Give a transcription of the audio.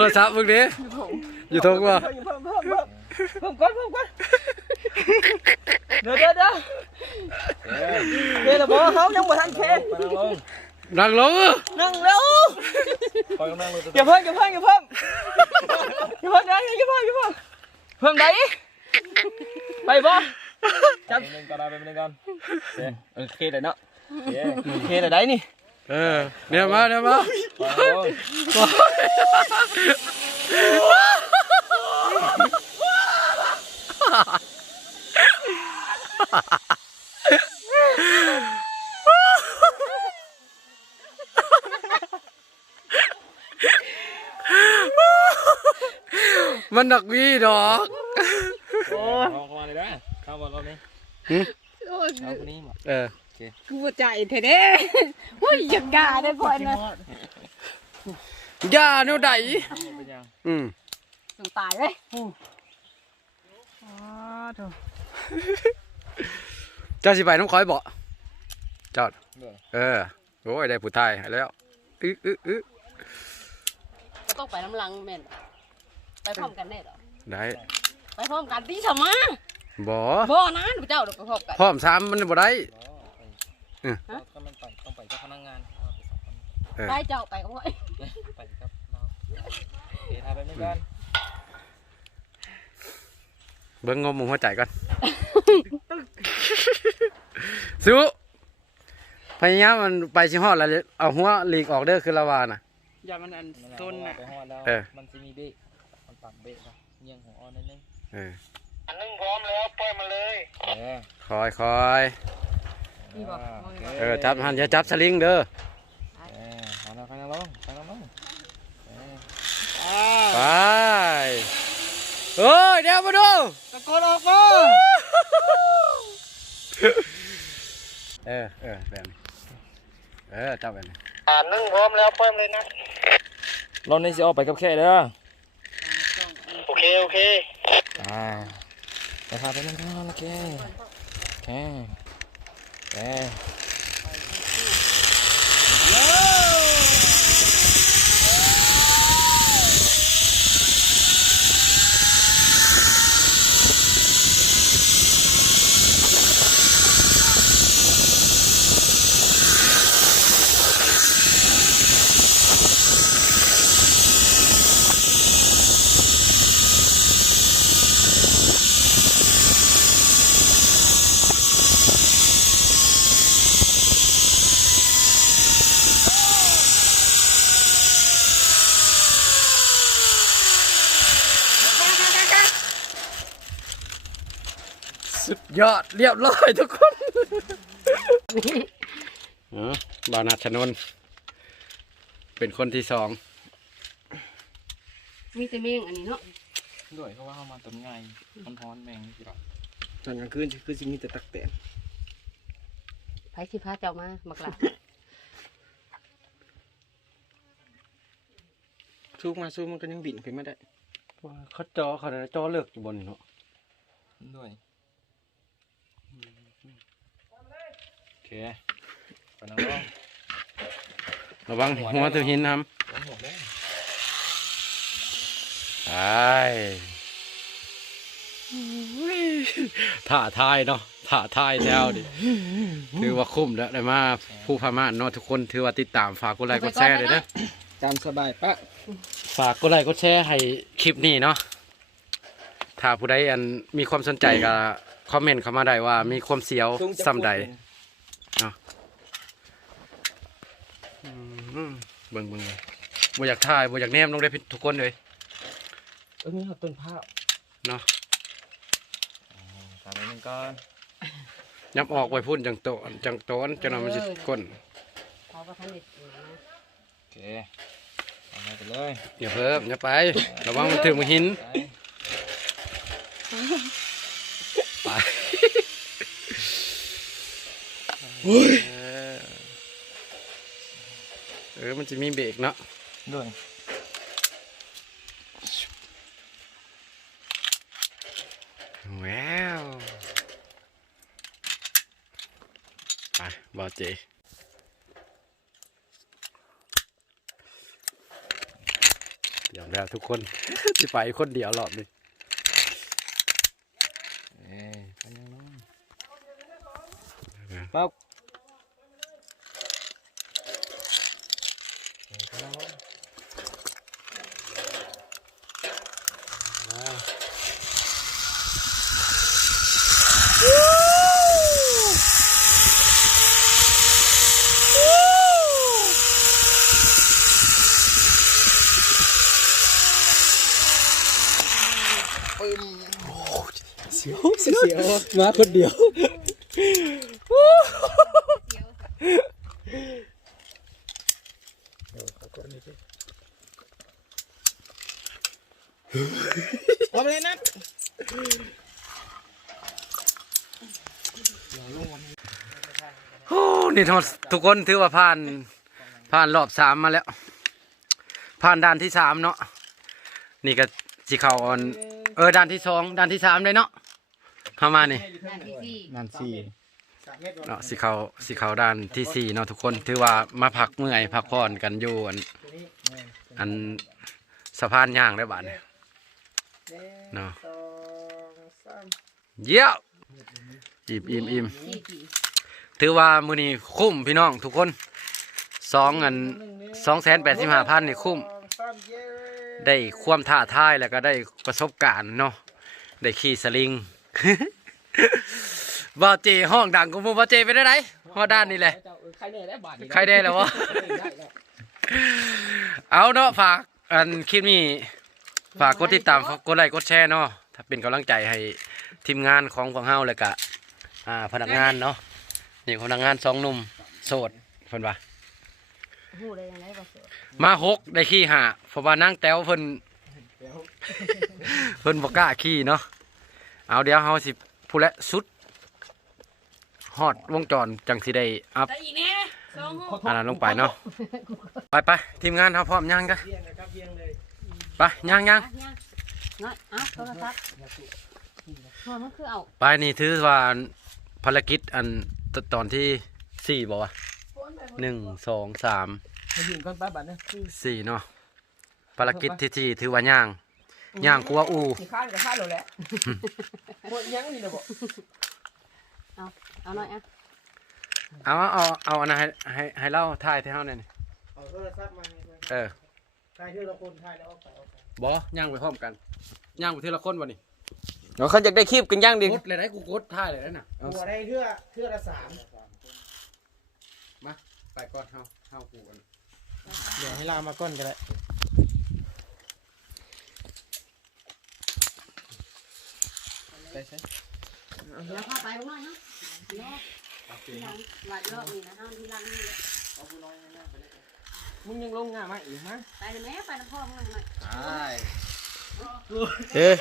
โทรศัพท์มึงดิอยู่ทงวะเพิ่มเพิ่มเพิ่มเพิ่มเพิ่มก่อนเพิ่มก่อนเดี๋ยวเดี๋ยวเดี๋ยวเดี๋ยวบอกเขายังบ่ทันเคไปนั่งลงนั่งลงนั่งเร็วคอยกำลังลงอย่าเพิ่มอย่าเพิ่มอย่าเพิ่มอย่าเพิ่มนะอย่าเพิ่มอย่าเพิ่มเพิ่มได้ไปบ่จับหนึ่งก่อนเอาไปหนึ่งก่อนโอเคโอเคเลยเนาะโอเคโอเคเลยได้นี่ เออเนี่ยมาเนี่ยมาไปนั่งลงมันหนักวีดอกโอ้ยเข้ามาเลยนะเข้ามาเรานี้โอ้ยเอาคนนี้มาเออ กูบ่ใจเถอะเด้อุ้ยอยากด่าได้ก่อนนะอย่าแนวใดเป็นยังอืมต้องตายเลยอ๋อโถเจ้าสิไปน้ำคอยบ่จอดเด้อเออ โอ้ย ได้ผู้ชายแล้วอื้ออื้ออื้อก็ต้องไปน้ำลังแม่นไปพร้อมกันแน่เหรอได้ไปพร้อมกันที่สมาบ่บ่นะหนูเจ้าเดี๋ยวไปพร้อมกันพร้อมซ้ำมันบ่ได้ รอไปก็มันไปต้องไปเจ้าพนักงานเอาไปสองคนไปเจ้าไปก็ไว้ไปกับเราโอเคทายไปหนึ่งก่อนเบิ่งงมมุมหัวใจก่อน สู้พยายามมันไปชิฮอดแล้วเอาหัวหลีกออกเด้อคือละวาน่ะ อย่ามันอันนั่นแหละต้นน่ะไปหอดแล้วเออ มันจะมีเบรกมันปรับเบรกนะเงียงหัวอ่อนนิดนึงเอออันนึงพร้อมแล้วปล่อยมาเลยเออคอยคอย นี่บ่โอเคเออจับหันอย่าจับสลิงเด้อเออเอาละไปนั่งลงไปนั่งลงเออไปเอ้ยเดี๋ยวมาดูตะโกนออกมาเออเออแบบนี้เออจับแบบนี้อ่านึ่งพร้อมแล้วเพิ่มเลยนะรอบนี้จะออกไปกับแค่เด้อโอเคโอเคอ่าไปพาไปนั่งข้างนอกโอเคโอเค โอเค สุด ยอดเรียบร้อยทุกคนเออบาวนาชนนท์เป็นคนที่สองมีแต่เมงอันนี้เนาะด้วยเพราะว่าเขามาต้นไงมันพร้อนแมงนี่สิหรอตอนกลางคืนคือสิมีแต่ตักแตนไผสิพาเจ้ามาบักหลาสูกมาสูกมันก็ยังบินขึ้นมาได้ว่าเขาจอเขาน่ะจอเลิกอยู่บนนี่เนาะด้วยโอ เคไปนั่งลงระวังหัวตัวหินทลงหัวได้ำไอ้ถ่าทายเนาะถ่าทายแล้วดิถือว่าคุ้มแล้วได้มาผู้พม่านเนาะทุกคนถือว่าติดตามฝากกดไลค์กดแชร์เลยนะตามสบายปะฝากกดไลค์กดแชร์ให้คลิปนี้เนาะถ้าผู้ใดอันมีความสนใจก็คอมเมนต์เข้ามาได้ว่ามีความเสียวซ้ำใดอืม เบิ่งเบิ่งเลยบ่อยากถ่ายบ่อยากแนมลงได้ทุกคนเลยเออมีเอาต้นผ้าเนาะตามไปหนึ่งก่อนยับออกไว้พุ่นจังโตนจังโตนจังนั้นมันสิก้นเขาก็ทันได้อยู่นะโอเคเอาไปเลยอย่าเพิ่มอย่าไประวังมันถึงมันหินไปไป เออเออมันจะมีเบรกเนาะด้วยว้าวไปบอเจเดี๋ยวแล้วทุกคนที่ไปคนเดียวหรอบนี้เอ้ยไปยังน้อง ปั๊บ เสียวเสียวมาคนเดียว ว่าไปเลยนะโอ้นี่ทอดทุกคนถือว่าผ่าน ผ่านรอบสามมาแล้ว ผ่านด่านที่สามเนาะนี่ก็สิเข้าออน เออด่านที่สองด่านที่สามเลยเนาะเข้ามานี่ด้านที่สี่นั่นสี่เนาะสิเข้าสิเข้าด่านที่สี่เนาะทุกคนถือว่ามาพักเมื่อยพักผ่อนกันอยู่อันอันสะพานย่างได้บาดเนี่ย เนาะสองสามเยี่ยมอิ่มอิ่มอิ่มสี่ปีถือว่ามือนี้คุ้มพี่น้องทุกคนสองอันสองแสนแปดสิบห้าพันนี่คุ้มสองสามเย้ได้ความท้าทายแล้วก็ได้ประสบการณ์เนาะได้ขี่สลิงบ่าวเจห้องดังกูมูบ่าวเจไปได้ไหนฮอดด้านนี่แหละใครได้แล้วบาทใครได้แล้ววะเอาเนาะฝากอันคลิปนี้ ฝากกดติดตามกดไลค์กดแชร์เนาะถ้าเป็นกำลังใจให้ทีมงานของของเฮาแล้วก็อ่าพนักงานเนาะนี่พนักงานสองหนุ่มโสดเพิ่นว่าหูได้ยังไงบ่เสือมาหกได้ขี่หาเพราะว่านั่งแต้วเพิ่นเพิ่นบ่กล้าขี่เนาะเอาเดี๋ยวเฮาสิผู้และสุดฮอดวงจรจังสิได้อัพแต่อีกแน่สองหูอันนั้นลงไปเนาะไปไปทีมงานเฮาพร้อมยังกะ ไปยังยังอะยังน้อยเอ้าโทรศัพท์โทรมันคือเอาไปนี่ถือว่าภารกิจอันตตอนที่สี่บอกว่าหนึ่งสองสามมายืนก่อนป้าบัตรนะสี่เนาะภารกิจที่สี่ถือว่าย่างย่างกลัวอูสิข้านกับข้านเราแหละหมดยังนี่นะบอกเอาหน่อยอะเอาเอาเอาอันนั้นให้ให้ให้เล่าถ่ายที่เฮาเนี่ยนี่เอาโทรศัพท์มาให้ด้วยเออถ่ายเทื่อละคนถ่ายแล้วเอาไปเอาไปบอย่างไปพร้อมกันย่างไปทีละคนวะนี่เดี๋ยวเขาจะได้คลิปกันย่างดิกดเลยได้กูกดถ่ายเลยได้น่ะเอาหัวได้เทื่อเทื่อละสามมาไปก่อนเฮาเฮากูกันเดี๋ยวให้ลามาก้อนก็ได้ไปใช่แล้วพาไปลงหน่อยเนาะเนาะทีหลังหลายรอบนี่นะห้ามทีหลังนี่แหละ มึงยังลงงานมาอีกฮะไปเลยแม่ไปน้ำพ่อมึงหน่อยเอ้ย